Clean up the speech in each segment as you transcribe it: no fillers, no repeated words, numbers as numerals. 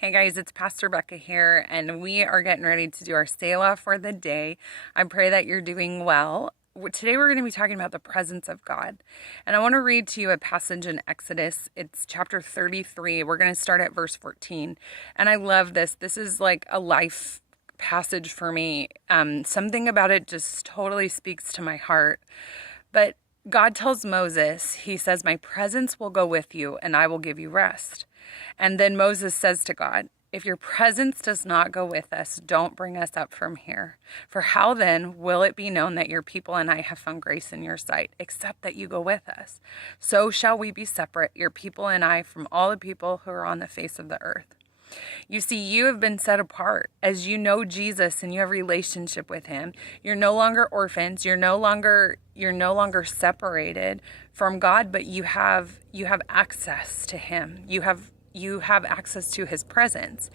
Hey guys, it's Pastor Becca here, and we are getting ready to do our Selah for the day. I pray that you're doing well. Today we're going to be talking about the presence of God. And I want to read to you a passage in Exodus. It's chapter 33. We're going to start at verse 14. And I love this. This is like a life passage for me. Something about it just totally speaks to my heart. But God tells Moses, he says, "My presence will go with you and I will give you rest." And then Moses says to God, "If your presence does not go with us, don't bring us up from here. For how then will it be known that your people and I have found grace in your sight, except that you go with us? So shall we be separate, your people and I, from all the people who are on the face of the earth." You see, you have been set apart as you know Jesus and you have relationship with him. You're no longer orphans. You're no longer separated from God, but you have access to him. You have access to his presence.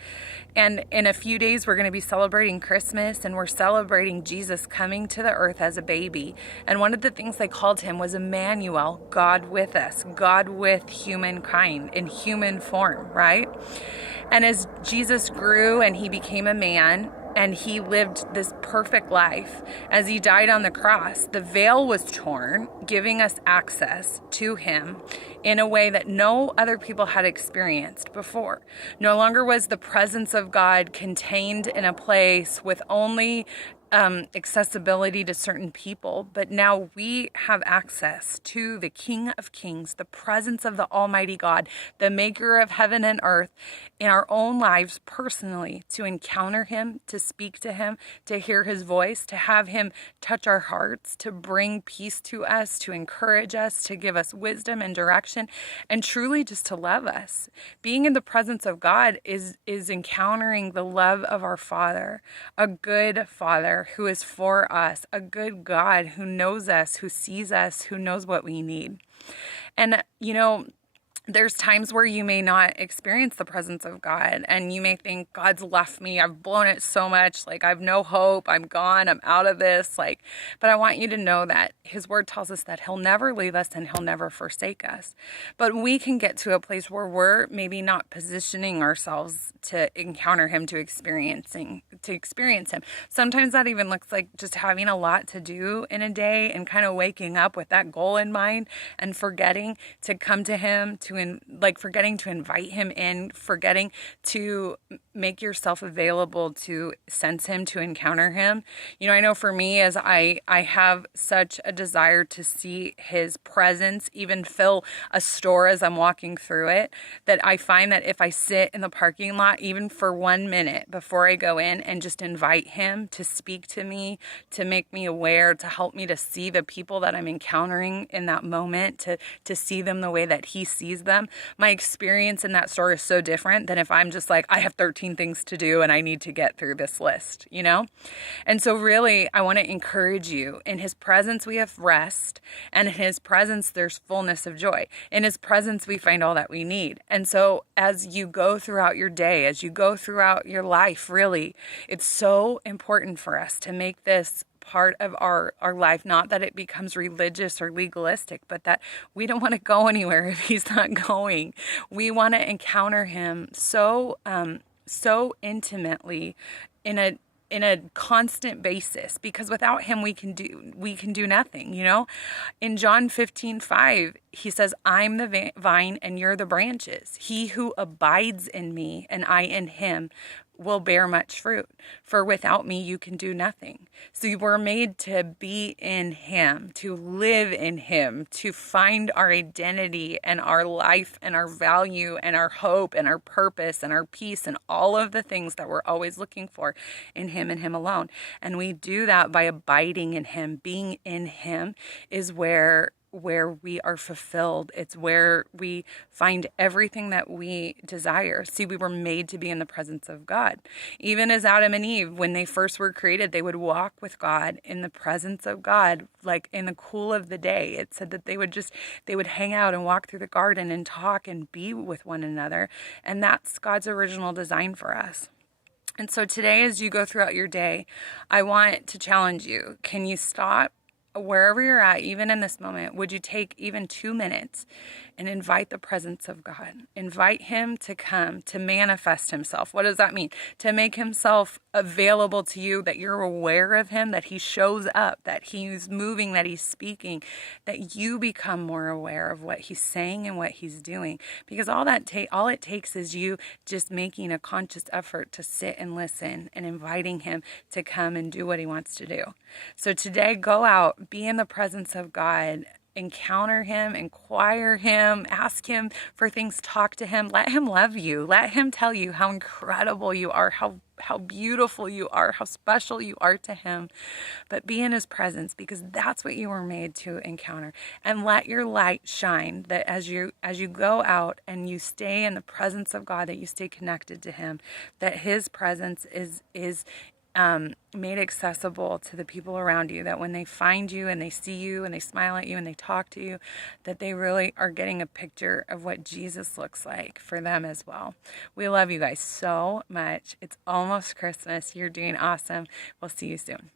And in a few days, we're going to be celebrating Christmas, and we're celebrating Jesus coming to the earth as a baby. And one of the things they called him was Emmanuel, God with us, God with humankind in human form, right? And as Jesus grew and he became a man, and he lived this perfect life, as he died on the cross, the veil was torn, giving us access to him in a way that no other people had experienced before. No longer was the presence of God contained in a place with only accessibility to certain people, but now we have access to the King of Kings, the presence of the Almighty God, the maker of heaven and earth, in our own lives personally, to encounter him, to speak to him, to hear his voice, to have him touch our hearts, to bring peace to us, to encourage us, to give us wisdom and direction, and truly just to love us. Being in the presence of God is encountering the love of our Father, a good Father who is for us, a good God who knows us, who sees us, who knows what we need. And, there's times where you may not experience the presence of God, and you may think, God's left me. I've blown it so much. Like, I have no hope. I'm gone. I'm out of this. But I want you to know that his word tells us that he'll never leave us and he'll never forsake us. But we can get to a place where we're maybe not positioning ourselves to encounter him, to experience him. Sometimes that even looks like just having a lot to do in a day and kind of waking up with that goal in mind and forgetting to come to him, forgetting to invite him in, forgetting to make yourself available to sense him, to encounter him. I know for me, as I have such a desire to see his presence even fill a store as I'm walking through it, that I find that if I sit in the parking lot, even for 1 minute before I go in, and just invite him to speak to me, to make me aware, to help me to see the people that I'm encountering in that moment, to see them the way that he sees them, my experience in that store is so different than if I'm just like, I have 13 things to do and I need to get through this list, And so really, I want to encourage you. In his presence, we have rest, and in his presence, there's fullness of joy. In his presence, we find all that we need. And so as you go throughout your day, as you go throughout your life, really, it's so important for us to make this part of our life, not that it becomes religious or legalistic, but that we don't want to go anywhere if he's not going. We want to encounter him so intimately in a constant basis, because without him we can do nothing. In John 15:5, he says, "I'm the vine and you're the branches. He who abides in me and I in him will bear much fruit. For without me, you can do nothing." So we're made to be in him, to live in him, to find our identity and our life and our value and our hope and our purpose and our peace and all of the things that we're always looking for in him and him alone. And we do that by abiding in him. Being in him is where we are fulfilled. It's where we find everything that we desire. See, we were made to be in the presence of God. Even as Adam and Eve, when they first were created, they would walk with God in the presence of God, like in the cool of the day. It said that they would hang out and walk through the garden and talk and be with one another. And that's God's original design for us. And so today, as you go throughout your day, I want to challenge you. Can you stop wherever you're at, even in this moment? Would you take even 2 minutes and invite the presence of God. Invite him to come, to manifest himself. What does that mean? To make himself available to you, that you're aware of him, that he shows up, that he's moving, that he's speaking, that you become more aware of what he's saying and what he's doing. Because all it takes is you just making a conscious effort to sit and listen and inviting him to come and do what he wants to do. So today, go out, be in the presence of God, encounter him, inquire him, ask him for things, talk to him, let him love you, let him tell you how incredible you are, how beautiful you are, how special you are to him. But be in his presence, because that's what you were made to encounter. And let your light shine, that as you go out and you stay in the presence of God, that you stay connected to him, that his presence is made accessible to the people around you, that when they find you and they see you and they smile at you and they talk to you, that they really are getting a picture of what Jesus looks like for them as well. We love you guys so much. It's almost Christmas. You're doing awesome. We'll see you soon.